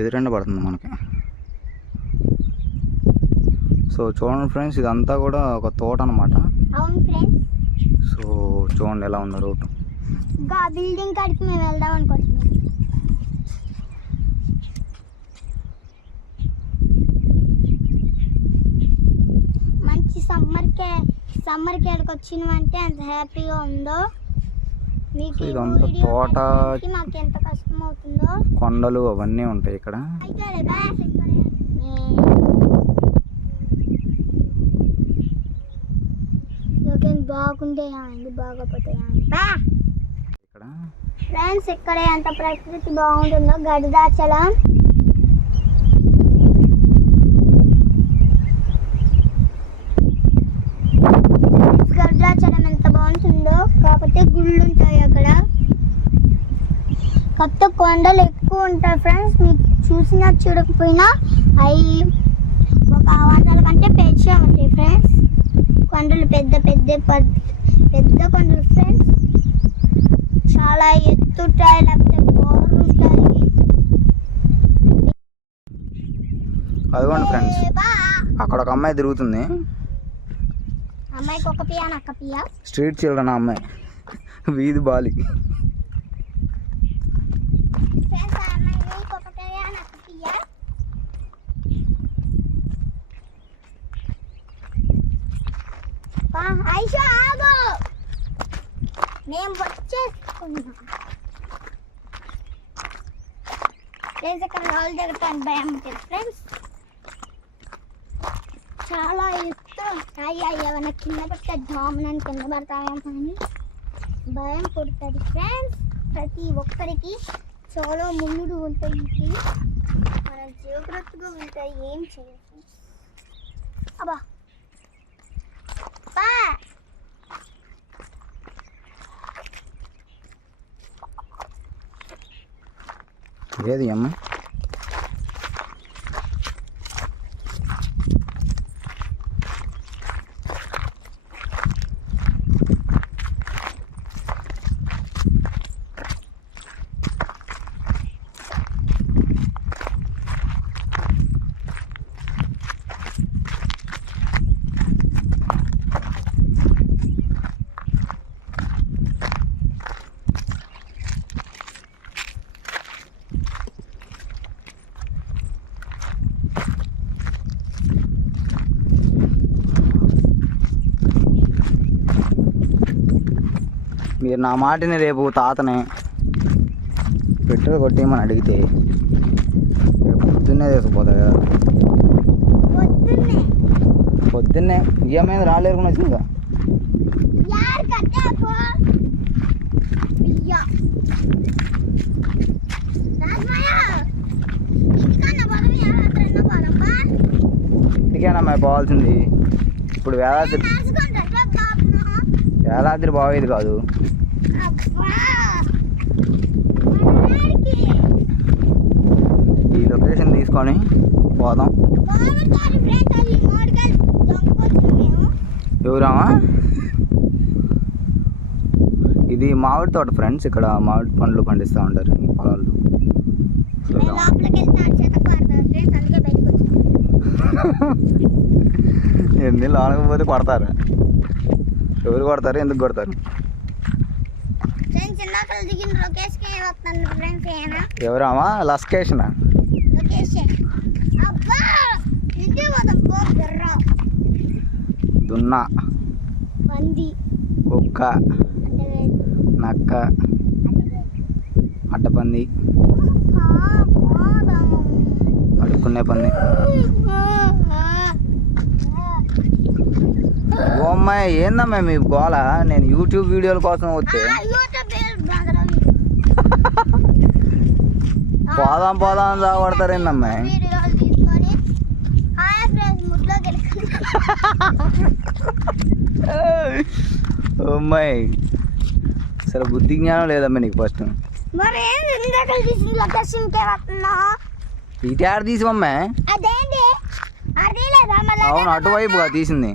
ఎదురెండ పడుతుంది మనకి. సో చూడండి ఫ్రెండ్స్, ఇదంతా కూడా ఒక తోట అన్నమాట. సో చూడండి ఎలా ఉందో రోడ్డు. బిల్డింగ్ కాడికి మేము వెళ్దాం అనుకుంటున్నాం. మంచి సమ్మర్కి ఎక్కడికి వచ్చినామంటే ఎంత హ్యాపీగా ఉందో. మీకు ఇదంతా తోట, మాకు ఎంత కష్టం అవుతుందో. కొండలు అవన్నీ ఉంటాయి ఇక్కడ. బాగుంటాయండి, బాగోపోతాయండి. ఇక్కడ ఫ్రెండ్స్ ఇక్కడ ఎంత ప్రకృతి బాగుంటుందో. గడిదాచలం ఎంత బాగుంటుందో. కాకపోతే గుళ్ళు ఉంటాయి అక్కడ, కొత్త కొండలు ఎక్కువ ఉంటాయి ఫ్రెండ్స్. మీకు చూసినా చూడకపోయినా అవి ఒక 100 కంటే పెంచే ఉంటాయి ఫ్రెండ్స్. కొండలు పెద్ద కొండలు ఫ్రెండ్స్. చాలా ఎత్తుంటాయి, లేకపోతే బోర్లు ఉంటాయి. అదిగోండి ఫ్రెండ్స్, అక్కడ ఒక అమ్మాయి తిరుగుతుంది. అమ్మాయికి ఒక పియా, నక్క పియా. స్ట్రీట్ చిల్డ్రన్ అమ్మాయి, వీధి బాలి. మేము వచ్చేసుకున్నాం ఫ్రెండ్స్. ఇక్కడ రాళ్ళు జరుగుతాను భయం ఉంటుంది ఫ్రెండ్స్. చాలా ఎత్తు ఉంటాయి. ఏమైనా కింద పడితే జామునని కింద పడతాయేమో కానీ భయం పుడుతుంది ఫ్రెండ్స్. ప్రతి ఒక్కరికి చాలా ముళ్ళు ఉంటాయి. మనం జాగ్రత్తగా ఉంటాయి, ఏం చేయాలి. అబ్బా ఏది అమ్మ? మీరు నా మాటని రేపు తాతని పెట్రోల్ కొట్టేయమని అడిగితే రేపు పొద్దున్నే తీసుకుపోతాయి కదా. పొద్దున్నే ఈఎంఐ రాలేరుకుని వచ్చిందిగా. ఇంటికేనమ్మా పోవాల్సింది. ఇప్పుడు వేలాద్రి బాగోయేది కాదు. ఈ లొకేషన్ తీసుకొని పోదాం. ఎవరామా? ఇది మామిడి తోట ఫ్రెండ్స్. ఇక్కడ మామిడి పండ్లు పండిస్తూ ఉంటారు ఈ పొలాల్లో. ఎన్ని లోనకపోతే కొడతారు. ఎవరు కొడతారు, ఎందుకు కొడతారు? ఎవరామా? లొకేషన్ దున్నా, కుక్క, నక్క, అడ్డపంది, అడుక్కునే పంది. ఓ అమ్మాయి, ఏందమ్మా మీ గోళ? నేను యూట్యూబ్ వీడియోల కోసం వస్తే పోదాం సాగొడతారు. ఏందమ్మాయి? అమ్మాయి అసలు బుద్ధి జ్ఞానం లేదమ్మా నీకు. ఫస్ట్ ఇటు ఆడ తీసివమ్మా? అవును, అటువైపుగా తీసింది.